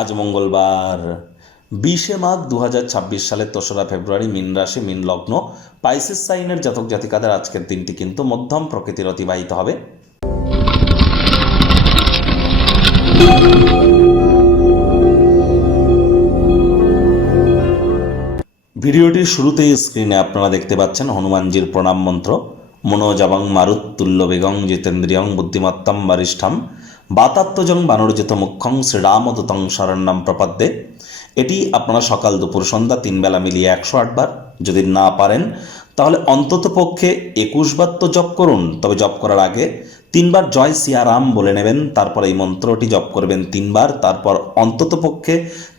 আজ মঙ্গলবার 20 মাঘ 2026 সালের 3রা ফেব্রুয়ারি। মীন রাশি, মীন লগ্ন, পাইসেস সাইনের জাতক জাতিকাদের আজকের দিনটি কিন্তু মধ্যম প্রকৃতির অতিবাহিত হবে। ভিডিওটির শুরুতেই স্ক্রিনে আপনারা দেখতে পাচ্ছেন হনুমানজির প্রণাম মন্ত্র। মনোজাবং মারুত্তুল্য বেগং জিতেন্দ্রিয়ং বুদ্ধিমত্তম বরিষ্ঠম বাতাত্মজং বানরজিত মুখ্যং শ্রীরামদূতং শরণ্যম প্রপদ্যে। এটি আপনারা সকাল দুপুর সন্ধ্যা 3 বেলা মিলিয়ে 108 বার, যদি না পারেন তাহলে অন্তত পক্ষে 21 বার তো জপ করুন। তবে জপ করার আগে 3 বার জয় সিয়ারাম বলে নেবেন, তারপর এই মন্ত্রটি জপ করবেন 3 বার, তারপর অন্তত পক্ষে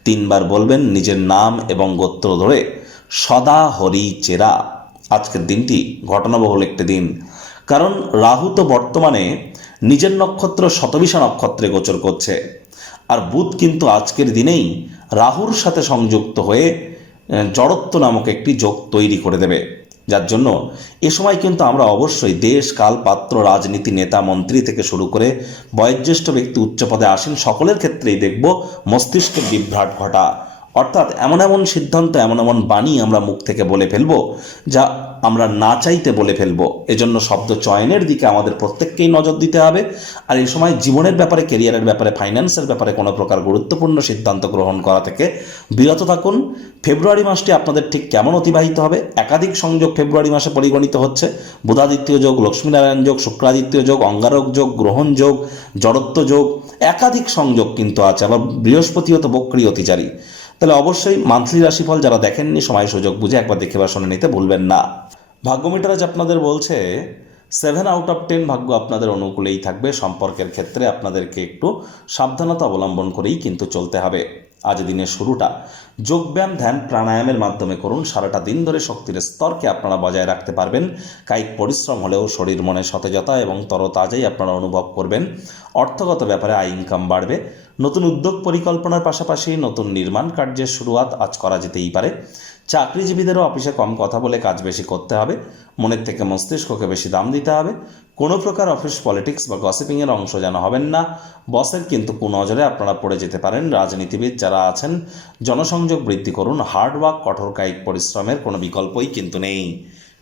3 বার বলবেন নিজের নাম এবং গোত্র ধরে সদা হরি চেরা। আজকের দিনটি ঘটনাবহুল একটি দিন, কারণ রাহু তো বর্তমানে নিজের নক্ষত্র শতবিশা নক্ষত্রে গোচর করছে, আর বুধ কিন্তু আজকের দিনেই রাহুর সাথে সংযুক্ত হয়ে জড়ত্ব নামক একটি যোগ তৈরি করে দেবে। যার জন্য এ সময় কিন্তু আমরা অবশ্যই দেশ কাল পাত্র, রাজনীতি, নেতা মন্ত্রী থেকে শুরু করে বয়োজ্যেষ্ঠ ব্যক্তি, উচ্চ পদে আসীন সকলের ক্ষেত্রেই দেখব মস্তিষ্কের বিভ্রাট ঘটা। অর্থাৎ এমন এমন সিদ্ধান্ত, এমন এমন বাণী আমরা মুখ থেকে বলে ফেলবো যা আমরা না চাইতে বলে ফেলবো। এজন্য শব্দ চয়নের দিকে আমাদের প্রত্যেককেই নজর দিতে হবে। আর এই সময় জীবনের ব্যাপারে, কেরিয়ারের ব্যাপারে, ফাইন্যান্সের ব্যাপারে কোনো প্রকার গুরুত্বপূর্ণ সিদ্ধান্ত গ্রহণ করা থেকে বিরত থাকুন। ফেব্রুয়ারি মাসটি আপনাদের ঠিক কেমন অতিবাহিত হবে? একাধিক সংযোগ ফেব্রুয়ারি মাসে পরিগণিত হচ্ছে। বুধাদিত্য যোগ, লক্ষ্মীনারায়ণ যোগ, শুক্রাদিত্য যোগ, অঙ্গারক যোগ, গ্রহণ যোগ, জড়ত্ব যোগ, একাধিক সংযোগ কিন্তু আছে। আবার বৃহস্পতিও তো বক্রী অতিচারী। তাহলে অবশ্যই মান্থলি রাশিফল যারা দেখেননি, সময় সুযোগ বুঝে একবার দেখে বা শুনে নিতে ভুলবেন না। ভাগ্যমিটার আজ আপনাদের বলছে 7 আউট অফ 10 ভাগ্য আপনাদের অনুকূলেই থাকবে। সম্পর্কের ক্ষেত্রে আপনাদেরকে একটু সাবধানতা অবলম্বন করেই কিন্তু চলতে হবে। আজ দিনের শুরুটা যোগব্যায়াম, ধ্যান, প্রাণায়ামের মাধ্যমে করুন। সারাটা দিন ধরে শক্তির স্তরকে আপনারা বজায় রাখতে পারবেন। কায়িক পরিশ্রম হলেও শরীর মনে সতেজতা এবং তরতাজাই আপনারা অনুভব করবেন। অর্থগত ব্যাপারে আয় ইনকাম বাড়বে। নতুন উদ্যোগ পরিকল্পনার পাশাপাশি নতুন নির্মাণ কার্যের শুরুয়াত আজ করা যেতেই পারে। চাকরিজীবীদেরও অফিসে কম কথা বলে কাজ বেশি করতে হবে। মনের থেকে মস্তিষ্ককে বেশি দাম দিতে হবে। কোনো প্রকার অফিস পলিটিক্স বা গসিপিংয়ের অংশ যেন হবেন না। বসের কিন্তু কুনজরে আপনারা পড়ে যেতে পারেন। রাজনীতিবিদ যারা আছেন জনসংযোগ বৃদ্ধি করুন। হার্ডওয়ার্ক, কঠোর কায়িক পরিশ্রমের কোনো বিকল্পই কিন্তু নেই।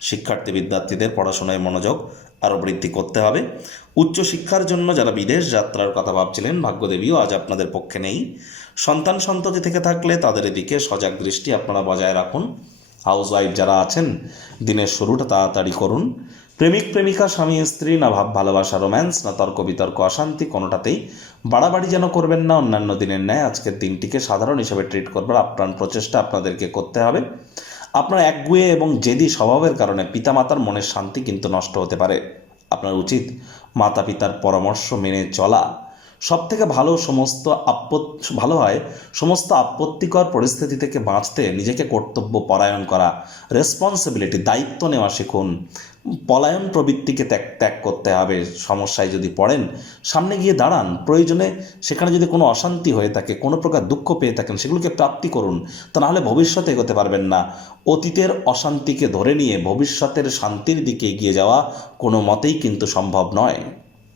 শিক্ষার্থী বিদ্যার্থীদের পড়াশোনায় মনোযোগ আরও বৃদ্ধি করতে হবে। উচ্চশিক্ষার জন্য যারা বিদেশ যাত্রার কথা ভাবছিলেন, ভাগ্যদেবীও আজ আপনাদের পক্ষে নেই। সন্তান সন্ততি থেকে থাকলে তাদের এদিকে সজাগ দৃষ্টি আপনারা বজায় রাখুন। হাউসওয়াইফ যারা আছেন দিনের শুরুটা তাড়াতাড়ি করুন। প্রেমিক প্রেমিকা, স্বামী স্ত্রী, না ভাব ভালোবাসা, রোম্যান্স, না তর্ক বিতর্ক, অশান্তি, কোনোটাতেই বাড়াবাড়ি যেন করবেন না। অন্যান্য দিনের ন্যায় আজকের দিনটিকে সাধারণ হিসেবে ট্রিট করবার আপ্রাণ প্রচেষ্টা আপনাদেরকে করতে হবে। আপনার একগুঁয়ে এবং জেদি স্বভাবের কারণে পিতামাতার মনের শান্তি কিন্তু নষ্ট হতে পারে। আপনার উচিত মাতা পিতার পরামর্শ মেনে চলা। সব থেকে ভালো হয় সমস্ত আপত্তিকর পরিস্থিতি থেকে বাঁচতে নিজেকে কর্তব্য পরায়ণ করা, রেসপন্সিবিলিটি, দায়িত্ব নেওয়া শিখুন। পলায়ন প্রবৃত্তিকে ত্যাগ করতে হবে। সমস্যায় যদি পড়েন, সামনে গিয়ে দাঁড়ান। প্রয়োজনে সেখানে যদি কোনো অশান্তি হয়ে থাকে, কোনো প্রকার দুঃখ পেয়ে থাকেন, সেগুলোকে প্রাপ্তি করুন। তা নাহলে ভবিষ্যতে এগোতে পারবেন না। অতীতের অশান্তিকে ধরে নিয়ে ভবিষ্যতের শান্তির দিকে এগিয়ে যাওয়া কোনো মতেই কিন্তু সম্ভব নয়।